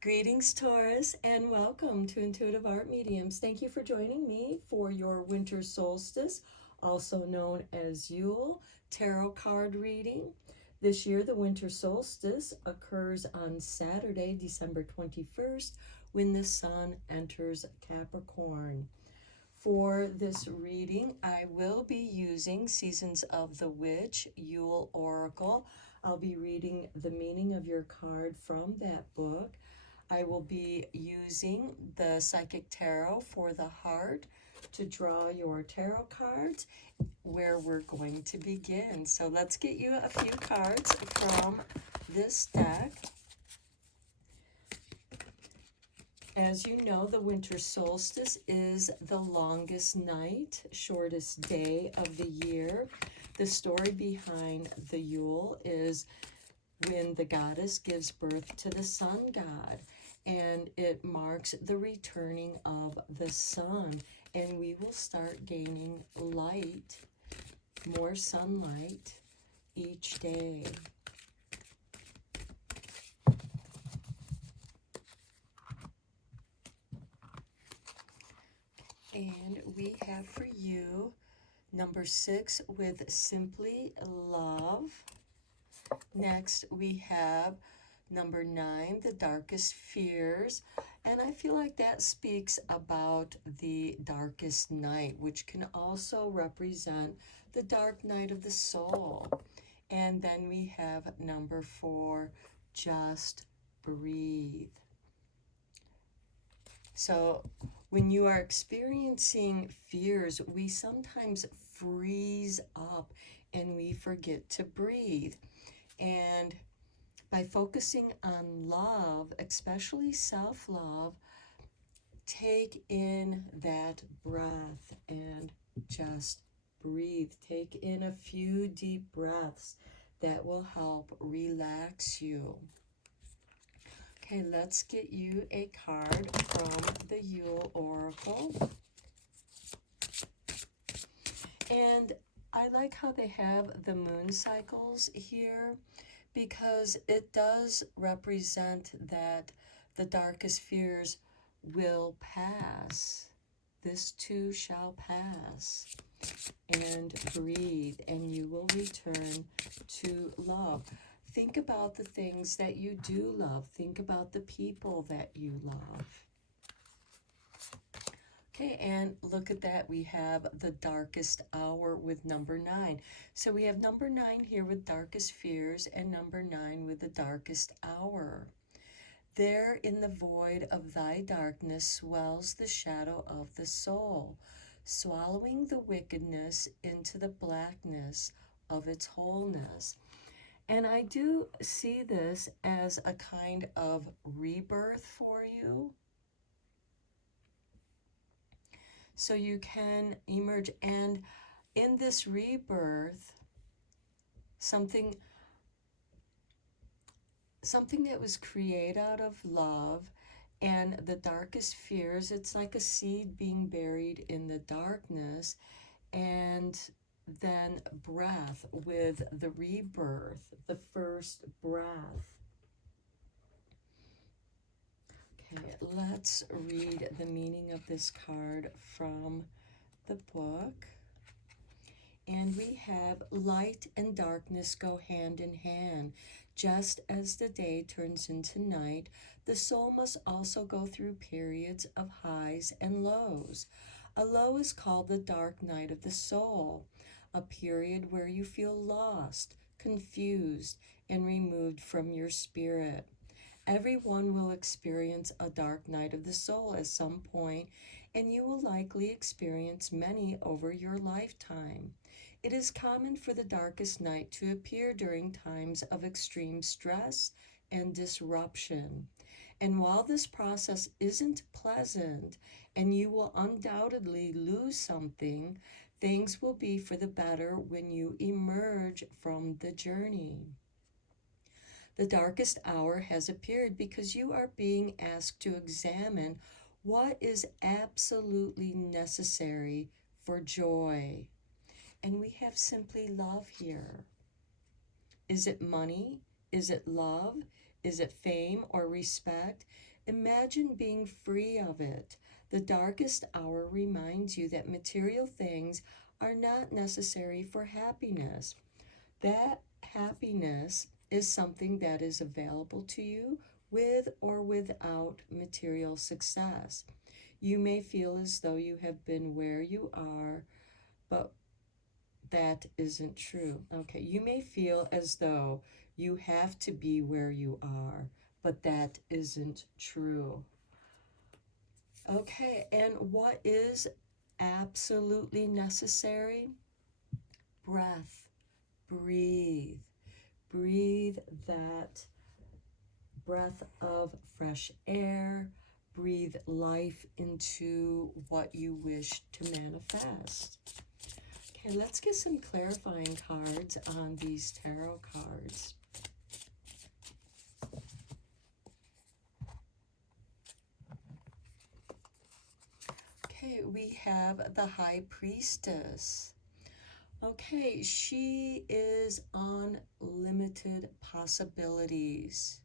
Greetings, Taurus, and welcome to Intuitive Art Mediums. Thank you for joining me for your winter solstice, also known as Yule, tarot card reading. This year, the winter solstice occurs on Saturday, December 21st, when the sun enters Capricorn. For this reading, I will be using Seasons of the Witch, Yule Oracle. I'll be reading the meaning of your card from that book. I will be using the Psychic Tarot for the heart to draw your tarot cards, where we're going to begin. So let's get you a few cards from this deck. As you know, the winter solstice is the longest night, shortest day of the year. The story behind the Yule is when the goddess gives birth to the sun god, and it marks the returning of the sun, and we will start gaining light, more sunlight each day. And we have for you number 6 with Simply Love. Next, we have number 9, The Darkest Fears. And I feel like that speaks about the darkest night, which can also represent the dark night of the soul. And then we have number 4, Just Breathe. So when you are experiencing fears, we sometimes freeze up and we forget to breathe. And by focusing on love, especially self-love, take in that breath and just breathe. Take in a few deep breaths that will help relax you. Okay, let's get you a card from the Yule Oracle. And I like how they have the moon cycles here, because it does represent that the darkest fears will pass. This too shall pass. And breathe, and you will return to love. Think about the things that you do love. Think about the people that you love. Okay, and look at that. We have the darkest hour with number 9. So we have number 9 here with darkest fears, and number 9 with the darkest hour. There in the void of thy darkness swells the shadow of the soul, swallowing the wickedness into the blackness of its wholeness. And I do see this as a kind of rebirth for you. So you can emerge, and in this rebirth, something that was created out of love, and the darkest fears, it's like a seed being buried in the darkness, and then breath with the rebirth, the first breath. Okay, let's read the meaning of this card from the book. And we have light and darkness go hand in hand. Just as the day turns into night, the soul must also go through periods of highs and lows. A low is called the dark night of the soul, a period where you feel lost, confused, and removed from your spirit. Everyone will experience a dark night of the soul at some point, and you will likely experience many over your lifetime. It is common for the darkest night to appear during times of extreme stress and disruption. And while this process isn't pleasant, and you will undoubtedly lose something, things will be for the better when you emerge from the journey. The darkest hour has appeared because you are being asked to examine what is absolutely necessary for joy. And we have simply love here. Is it money? Is it love? Is it fame or respect? Imagine being free of it. The darkest hour reminds you that material things are not necessary for happiness. That happiness is something that is available to you with or without material success. You may feel as though you have been where you are, but that isn't true. Okay, you may feel as though you have to be where you are, but that isn't true. Okay, and what is absolutely necessary? Breath. Breathe. Breathe that breath of fresh air. Breathe life into what you wish to manifest. Okay, let's get some clarifying cards on these tarot cards. Okay, we have the High Priestess. Okay, she is unlimited possibilities,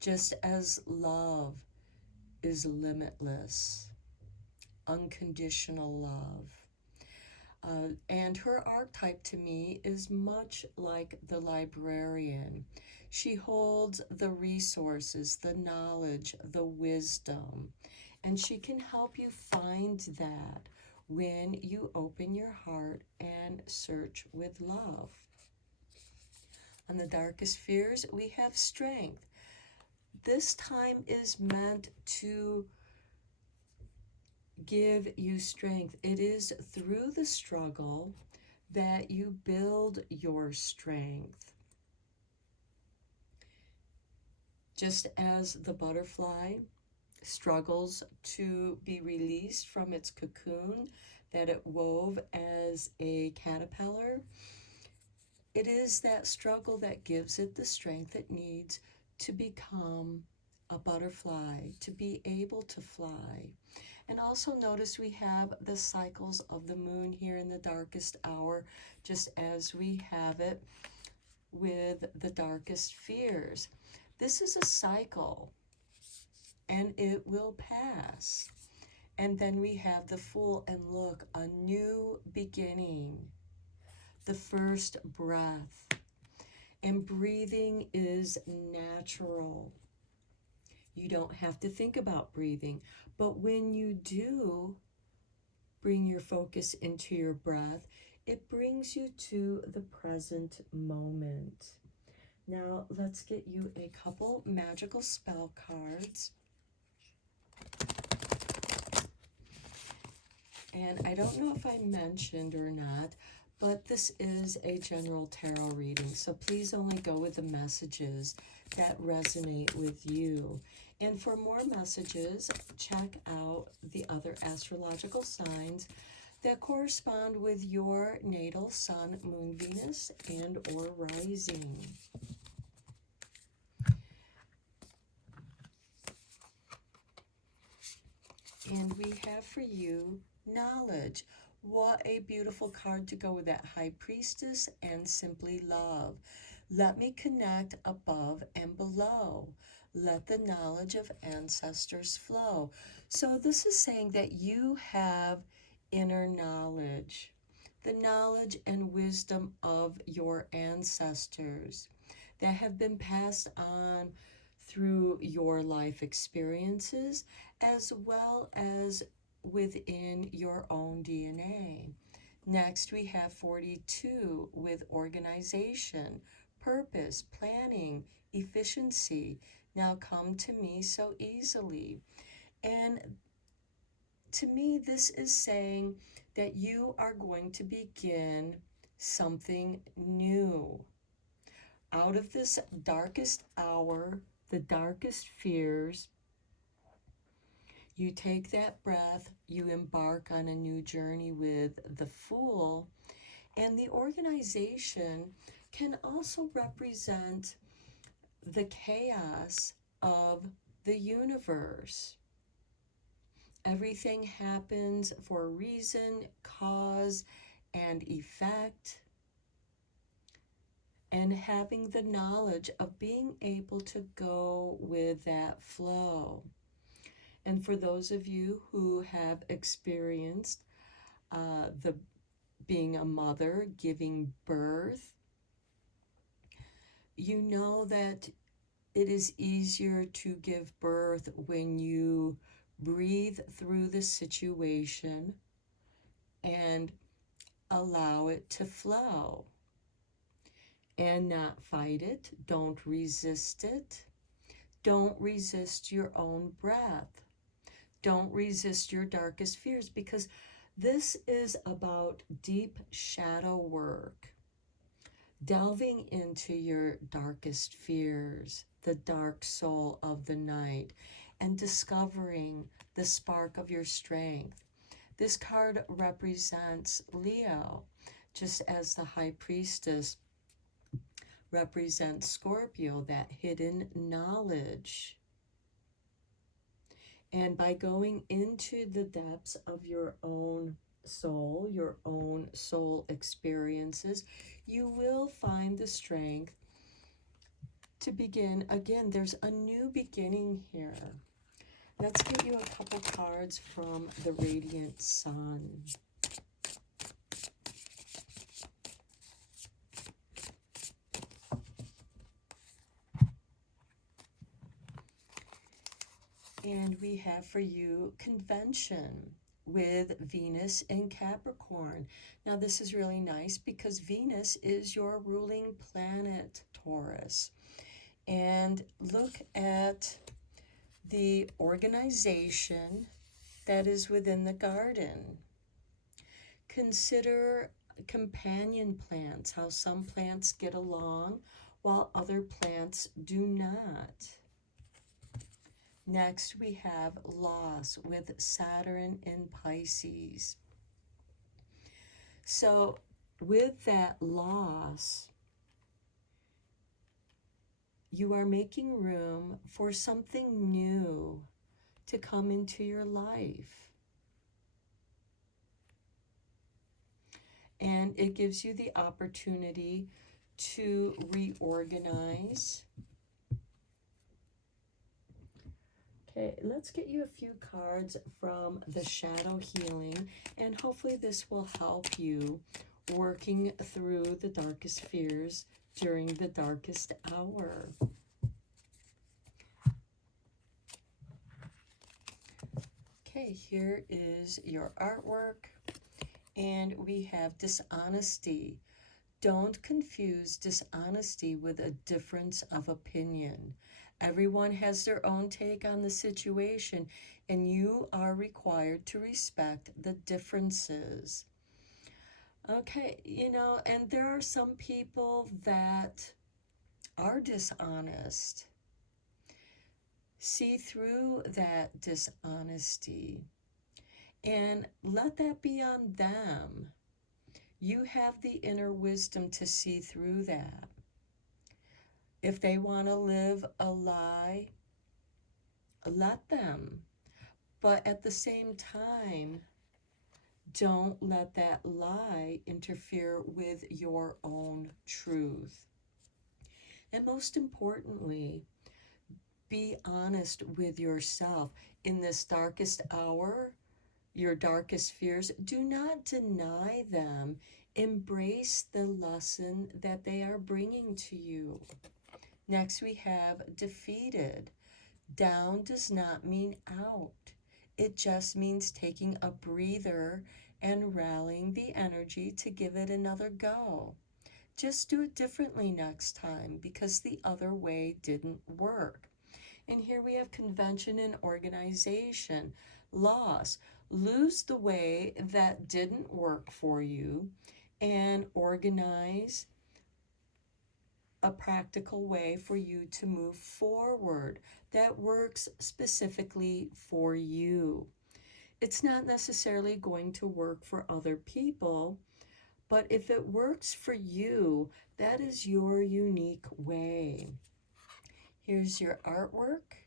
just as love is limitless, unconditional love. And her archetype to me is much like the librarian. She holds the resources, the knowledge, the wisdom, and she can help you find that when you open your heart and search with love. On the darkest fears, we have strength. This time is meant to give you strength. It is through the struggle that you build your strength. Just as the butterfly struggles to be released from its cocoon that it wove as a caterpillar, it is that struggle that gives it the strength it needs to become a butterfly, to be able to fly. And also notice we have the cycles of the moon here in the darkest hour, just as we have it with the darkest fears. This is a cycle, and it will pass. And then we have the Fool, and look, a new beginning, the first breath. And breathing is natural. You don't have to think about breathing, but when you do bring your focus into your breath, it brings you to the present moment. Now, let's get you a couple magical spell cards. And I don't know if I mentioned or not, but this is a general tarot reading, so please only go with the messages that resonate with you. And for more messages, check out the other astrological signs that correspond with your natal sun, moon, Venus, and or rising. And we have for you knowledge. What a beautiful card to go with that High Priestess and simply love. Let me connect above and below. Let the knowledge of ancestors flow. So this is saying that you have inner knowledge, the knowledge and wisdom of your ancestors that have been passed on through your life experiences, as well as within your own DNA. Next, we have 42 with organization, purpose, planning, efficiency. Now come to me so easily. And to me, this is saying that you are going to begin something new. Out of this darkest hour, the darkest fears, you take that breath, you embark on a new journey with the Fool, and the organization can also represent the chaos of the universe. Everything happens for a reason, cause, and effect. and having the knowledge of being able to go with that flow. And for those of you who have experienced the being a mother, giving birth, you know that it is easier to give birth when you breathe through the situation and allow it to flow and not fight it. Don't resist it. Don't resist your own breath. Don't resist your darkest fears, because this is about deep shadow work, delving into your darkest fears, the dark soul of the night, and discovering the spark of your strength. This card represents Leo, just as the High Priestess represents Scorpio, that hidden knowledge. And by going into the depths of your own soul experiences, you will find the strength to begin again. There's a new beginning here. Let's give you a couple cards from the Radiant Sun. And we have for you Convention with Venus in Capricorn. Now this is really nice because Venus is your ruling planet, Taurus. And look at the organization that is within the garden. Consider companion plants, how some plants get along while other plants do not. Next, we have loss with Saturn in Pisces. So with that loss, you are making room for something new to come into your life. And it gives you the opportunity to reorganize. Okay, let's get you a few cards from the Shadow Healing, and hopefully this will help you working through the darkest fears during the darkest hour. Okay, here is your artwork, and we have dishonesty. Don't confuse dishonesty with a difference of opinion. Everyone has their own take on the situation, and you are required to respect the differences. Okay, you know, and there are some people that are dishonest. See through that dishonesty and let that be on them. You have the inner wisdom to see through that. If they want to live a lie, let them. But at the same time, don't let that lie interfere with your own truth. And most importantly, be honest with yourself. In this darkest hour, your darkest fears, do not deny them. Embrace the lesson that they are bringing to you. Next, we have defeated. Down does not mean out. It just means taking a breather and rallying the energy to give it another go. Just do it differently next time because the other way didn't work. And here we have convention and organization. Loss. Lose the way that didn't work for you and organize a practical way for you to move forward that works specifically for you. It's not necessarily going to work for other people, but if it works for you, that is your unique way. Here's your artwork,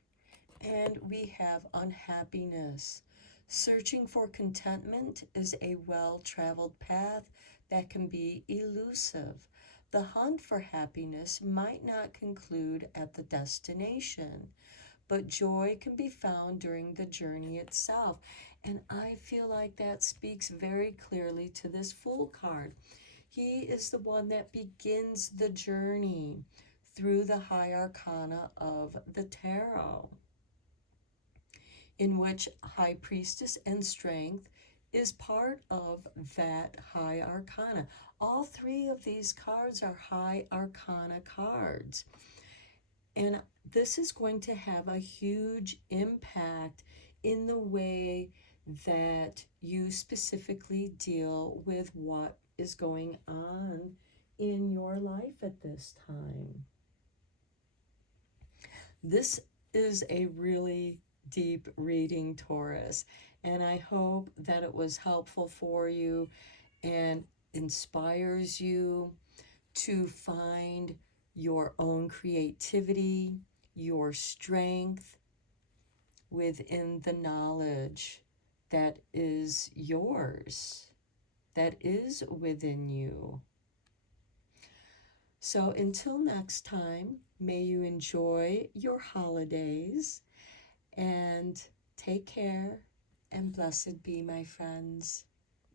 and we have unhappiness. Searching for contentment is a well-traveled path that can be elusive. The hunt for happiness might not conclude at the destination, but joy can be found during the journey itself. And I feel like that speaks very clearly to this Fool card. He is the one that begins the journey through the high arcana of the tarot, in which High Priestess and Strength is part of that high arcana. All three of these cards are high arcana cards. And this is going to have a huge impact in the way that you specifically deal with what is going on in your life at this time. This is a really deep reading, Taurus, and I hope that it was helpful for you and inspires you to find your own creativity, your strength within the knowledge that is yours, that is within you. So until next time, may you enjoy your holidays and take care, and blessed be, my friends.